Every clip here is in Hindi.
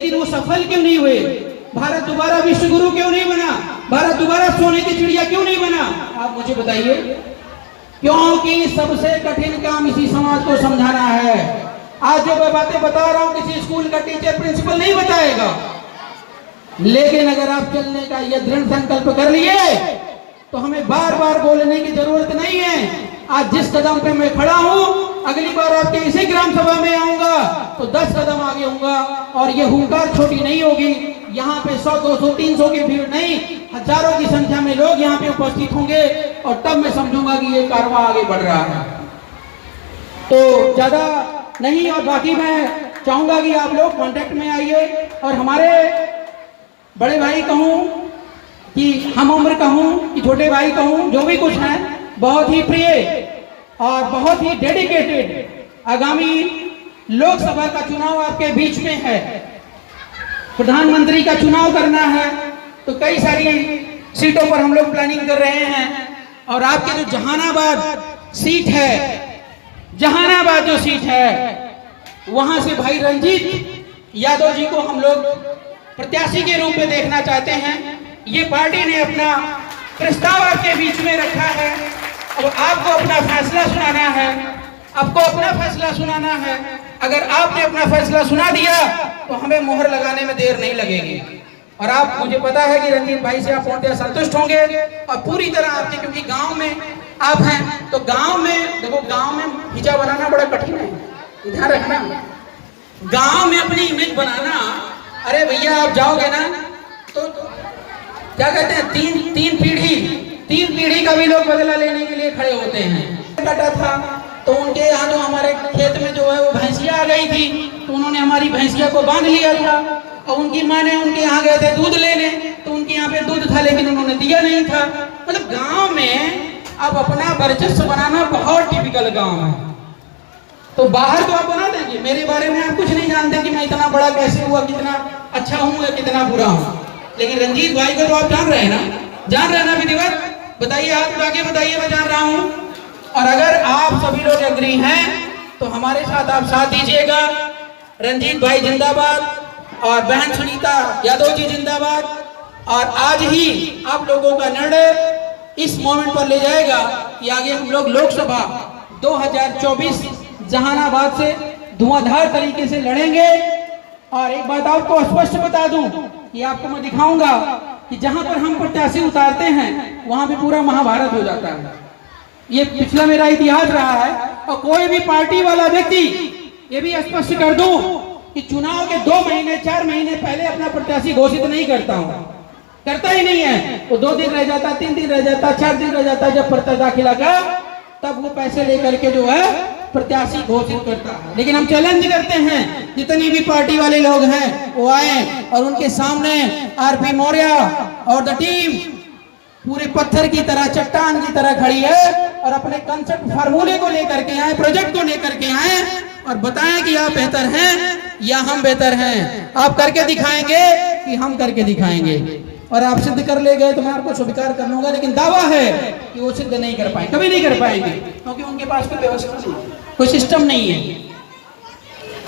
लेकिन वो सफल क्यों नहीं हुए? भारत दोबारा विश्व गुरु क्यों नहीं बना? भारत दोबारा सोने की चिड़िया क्यों नहीं बना? आप मुझे बताइए। क्योंकि सबसे कठिन काम इसी समाज को समझाना है। आज जो मैं बातें बता रहा हूं किसी स्कूल का टीचर प्रिंसिपल नहीं बताएगा, लेकिन अगर आप चलने का यह दृढ़ संकल्प कर लिए तो हमें बार बार बोलने की जरूरत नहीं है। आज जिस कदम पे मैं खड़ा हूं, अगली बार आपके इसी ग्राम सभा में आऊंगा तो 10 कदम आगे होऊंगा, और ये हुंकार छोटी नहीं होगी। यहाँ पे 100, 200, 300 की भीड़ नहीं, हजारों की संख्या में लोग यहाँ पे उपस्थित होंगे, और तब मैं समझूंगा कि ये कारवां आगे बढ़ रहा है। तो ज्यादा नहीं, और बाकी मैं चाहूंगा कि आप लोग कांटेक्ट में आइए, और हमारे बड़े भाई कहूं कि हम उम्र कहूं कि छोटे भाई कहूं, जो भी कुछ है, बहुत ही प्रिय और बहुत ही डेडिकेटेड। आगामी लोकसभा का चुनाव आपके बीच में है, प्रधानमंत्री का चुनाव करना है, तो कई सारी सीटों पर हम लोग प्लानिंग कर रहे हैं। और आपके जो जहानाबाद सीट है, जहानाबाद जो सीट है, वहां से भाई रंजीत यादव जी को हम लोग प्रत्याशी के रूप में देखना चाहते हैं। ये पार्टी ने अपना प्रस्ताव आपके बीच में रखा है। अब आपको अपना फैसला सुनाना है, आपको अपना फैसला सुनाना है। अगर आपने अपना फैसला सुना दिया तो हमें मोहर लगाने में देर नहीं लगेगी। और आप, मुझे पता है कि रंजीत भाई से आप पूर्णतः संतुष्ट होंगे, और पूरी तरह आपके, क्योंकि गांव में आप हैं, तो गांव में देखो, गांव में हिजा बनाना बड़ा कठिन है, ध्यान रखना। गांव में अपनी इमेज बनाना, अरे भैया आप जाओगे ना तो क्या कहते हैं, तीन पीढ़ी का भी लोग बदला लेने के लिए खड़े होते हैं। कटा था तो उनके यहाँ जो हमारे खेत में जो है वो भैंसिया आ गई थी, तो उन्होंने हमारी भैंसिया को बांध लिया था, और उनकी माँ ने उनके यहाँ गए थे दूध लेने, तो उनके यहाँ पे दूध था लेकिन उन्होंने दिया नहीं था। मतलब गाँव में अब अपना वर्चस्व बनाना बहुत टिपिकल गाँव है। तो बाहर तो आप बना देंगे, मेरे बारे में आप कुछ नहीं जानते कि मैं इतना बड़ा कैसे हुआ, कितना अच्छा हूँ या कितना बुरा हूँ, लेकिन रंजीत भाई को तो आप जान रहे हैं ना, जान रहे हैं ना विधिवत? बताइए, हाथ उठा के बताइए, मैं जान रहा हूँ। और अगर आप सभी लोग एग्री हैं तो हमारे साथ आप साथ दीजिएगा। रंजीत भाई जिंदाबाद, और बहन सुनीता यादव जी जिंदाबाद। और आज ही आप लोगों का निर्णय इस मोमेंट पर ले जाएगा कि आगे हम लोग लोकसभा 2024 जहानाबाद से धुआंधार तरीके से लड़ेंगे। और एक बात आपको स्पष्ट बता दूं कि आपको मैं दिखाऊंगा कि जहां पर हम प्रत्याशी उतारते हैं वहां भी पूरा महाभारत हो जाता है। ये पिछला मेरा इतिहास रहा है, और कोई भी पार्टी वाला व्यक्ति, ये भी स्पष्ट कर दूं कि चुनाव के 2 महीने 4 महीने पहले अपना प्रत्याशी घोषित नहीं करता हूं, करता ही नहीं है। वो 2 दिन रह जाता, 3 दिन रह जाता, 4 दिन रह जाता, जब पर्चा दाखिला का तब वो पैसे लेकर के जो है प्रत्याशी घोषित करता है। लेकिन हम चैलेंज करते हैं, जितनी भी पार्टी वाले लोग हैं वो आए, और उनके सामने आरपी मौर्य और द टीम पूरे पत्थर की तरह, चट्टान की तरह खड़ी है, और अपने कंसेप्ट फार्मूले को लेकर के आए, प्रोजेक्ट को लेकर के आए, और बताएं कि आप बेहतर हैं या हम बेहतर हैं। आप करके दिखाएंगे कि हम करके दिखाएंगे, और आप सिद्ध कर ले गए तो मैं आपको स्वीकार कर लूंगा, लेकिन दावा है कि वो सिद्ध नहीं कर पाएंगे, कभी नहीं कर पाएंगे, क्योंकि उनके पास कोई व्यवस्था नहीं, कोई सिस्टम नहीं है।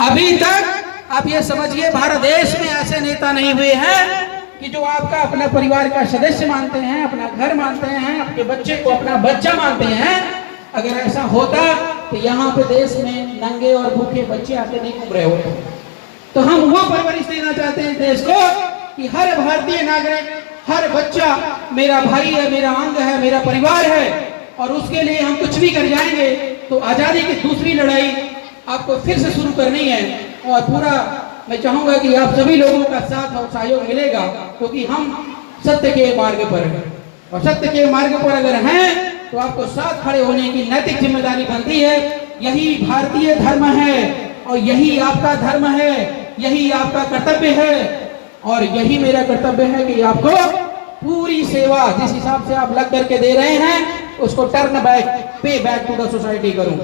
अभी तक आप ये समझिए, भारत देश में ऐसे नेता नहीं हुए हैं कि जो आपका अपना परिवार का सदस्य मानते हैं, अपना घर मानते हैं, आपके बच्चे को अपना बच्चा मानते हैं। अगर ऐसा होता तो यहाँ पे देश में नंगे और भूखे बच्चे आके नहीं घूम रहे होते। तो हम वो परवरिश देना चाहते हैं देश को कि हर भारतीय नागरिक, हर बच्चा मेरा भाई है, मेरा अंग है, मेरा परिवार है, और उसके लिए हम कुछ भी कर जाएंगे। तो आजादी की दूसरी लड़ाई आपको फिर से शुरू करनी है, और पूरा मैं चाहूंगा कि आप सभी लोगों का साथ और सहयोग मिलेगा, क्योंकि हम सत्य के मार्ग पर हैं, और सत्य के मार्ग पर अगर हैं तो आपको साथ खड़े होने की नैतिक जिम्मेदारी बनती है। यही भारतीय धर्म है, और यही आपका धर्म है, यही आपका कर्तव्य है, और यही मेरा कर्तव्य है कि आपको पूरी सेवा जिस हिसाब से आप लग करके दे रहे हैं उसको टर्न बैक, पे बैक टू द सोसाइटी करूं।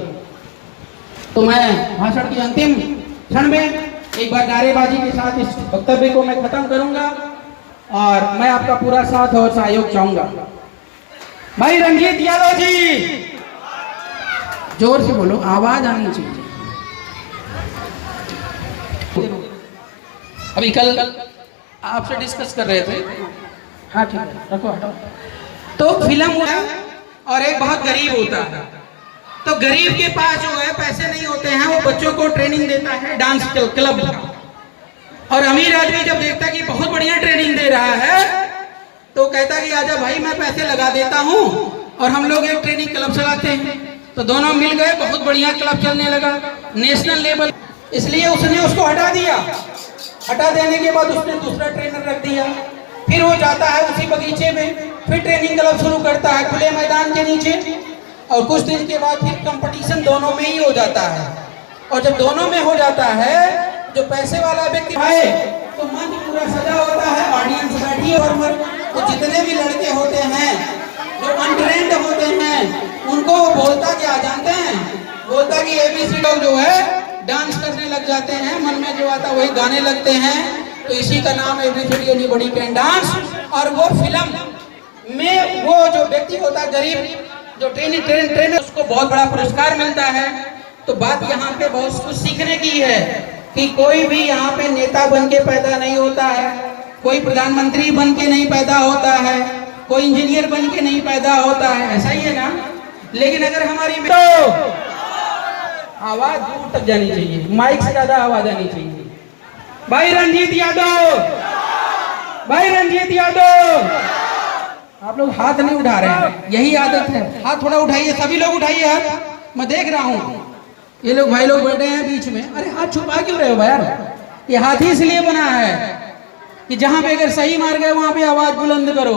तो मैं भाषण की अंतिम क्षण में एक बार नारेबाजी के साथ इस वक्तव्य को मैं खत्म करूंगा, और मैं आपका पूरा साथ और सहयोग चाहूंगा। भाई रंजीत यादव जी, जोर से बोलो, आवाज आनी चाहिए। अभी कल आपसे डिस्कस कर रहे थे। हाँ ठीक है, रखो हटाओ। तो फिल्म है और एक बहुत गरीब होता है। तो गरीब के पास जो है पैसे नहीं होते हैं, वो बच्चों को ट्रेनिंग देता है डांस क्लब का। और अमीर आदमी जब देखता है कि बहुत बढ़िया ट्रेनिंग दे रहा है तो कहता है कि आजा भाई मैं पैसे लगा देता हूँ और हम लोग एक ट्रेनिंग क्लब चलाते हैं। तो दोनों मिल गए, बहुत बढ़िया क्लब चलने लगा नेशनल लेवल। इसलिए उसने उसको हटा दिया। हटा देने के बाद उसने दूसरा ट्रेनर रख दिया। फिर वो जाता है उसी बगीचे में, फिर ट्रेनिंग क्लब शुरू करता है खुले मैदान के नीचे। और कुछ दिन के बाद फिर कंपटीशन दोनों में ही हो जाता है। और जब दोनों में हो जाता है, जो पैसे वाला व्यक्ति आए तो मंच पूरा सजा होता है, ऑडियंस बैठी है और तो जितने भी लड़के होते हैं जो अनट्रेंड होते हैं उनको वो बोलता क्या जानते हैं? बोलता कि एबीसी लोग जो है डांस करने लग जाते हैं, मन में जो आता वही गाने लगते हैं। तो इसी का नाम एबीसीडी एनीबॉडी कैन डांस। और वो फिल्म में वो जो व्यक्ति होता है गरीब, जो ट्रेनर उसको बहुत बड़ा पुरस्कार मिलता है। तो बात यहाँ पे बहुत कुछ सीखने की है कि कोई भी यहाँ पे नेता बन के पैदा नहीं होता है, कोई प्रधानमंत्री बन के नहीं पैदा होता है, कोई इंजीनियर बन के नहीं पैदा होता है, ऐसा ही है ना। लेकिन अगर हमारी तो आवाज दूर तक जानी चाहिए, माइक से ज्यादा आवाज आनी चाहिए। भाई रंजीत यादव, भाई रंजीत यादव, आप लोग हाथ नहीं उठा रहे हैं, यही आदत है। हाथ थोड़ा उठाइए, सभी लोग उठाइए हाथ, मैं देख रहा हूँ ये लोग भाई लोग बैठे हैं बीच में। अरे हाथ छुपा क्यों रहे हो भाई यार? ये हाथ ही इसलिए बना है कि जहां पे अगर सही मार गए वहां पे आवाज बुलंद करो,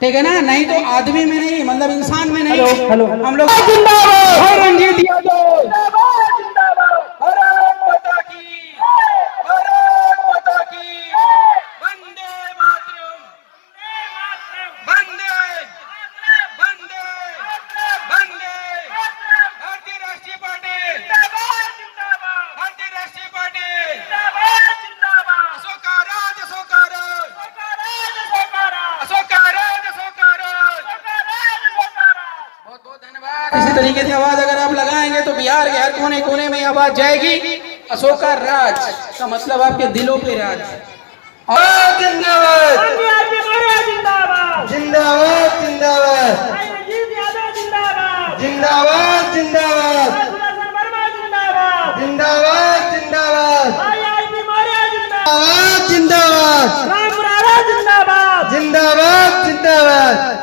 ठीक है ना? नहीं तो आदमी में नहीं, मतलब इंसान में नहीं। हेलो, हम लोग जिंदाबाद रंजीत यादव, जिंदाबाद, भारत माता की, भारत माता की, वंदे मातरम, वंदे वंदे वंदे। भारतीय राष्ट्रीय पार्टी जिंदाबाद, जिंदाबाद, भारतीय राष्ट्रीय पार्टी जिंदाबाद, जिंदाबाद, अशोक राज, अशोक राज, अशोक राज, अशोक राज। बहुत बहुत धन्यवाद। इसी तरीके से आवाज अगर आप लगाएंगे तो बिहार के हर कोने कोने में आवाज जाएगी। अशोक राज का मतलब आपके दिलों पे राज। और जिंदाबाद, जिंदाबाद, जिंदाबाद, जिंदाबाद, जिंदाबाद, जिंदाबाद, जिंदाबाद, जिंदाबाद, जिंदाबाद, जिंदाबाद, जिंदाबाद, जिंदाबाद।